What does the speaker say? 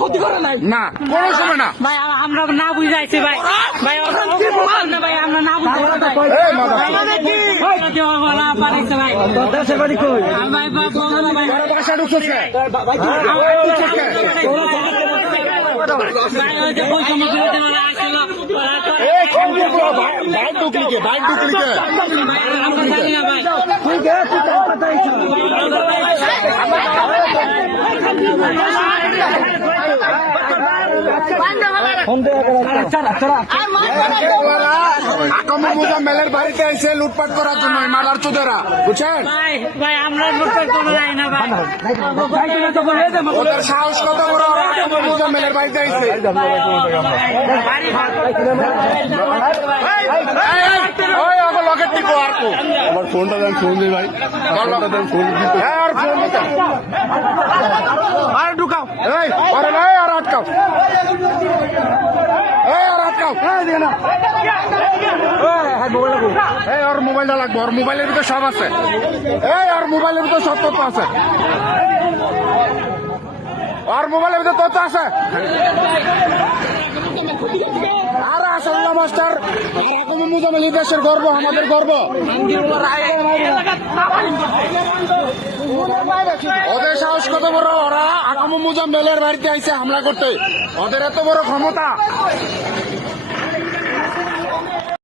ক্ষতি করে নাই না কোনো সময় না ভাই আমরা না বুঝাইছি ভাই ভাই ভাই আমরা না বুঝাইছি ভাই দেশের বাড়ি কই ভাই বাসা ঢুকছে বাইক ঢুকলিকে আমরা জানি না ভাই মেলের বাড়িতে এসে লুটপাট করার জন্য মালার চোদেরা বুঝছেন ভাই ভাই আমরা লুটপাট করে যাই না ভাই ওদের সাহস কত বড় মেলের বাড়িতে এসে লকেট টিপো আর আমার ফোনটা দেন ফোন দিই ভাই আর ফোন আর ঢুকাও এই আরে ভাই আর আটকাও ওর মোবাইলটা লাগবে ওর মোবাইলের ভিতরে সব আছে ওর মোবাইলের ভিতরে সব তথ্য আছে ওর মোবাইলের ভিতরে তথ্য আছে আর আসল্লা মাস্টার মুজামিল দেশের গর্ব আমাদের গর্ব ওদের সাহস কত বড় ওরা আকাম মুজাম্মেলের বাড়িতে আইসে হামলা করতে ওদের এত বড় ক্ষমতা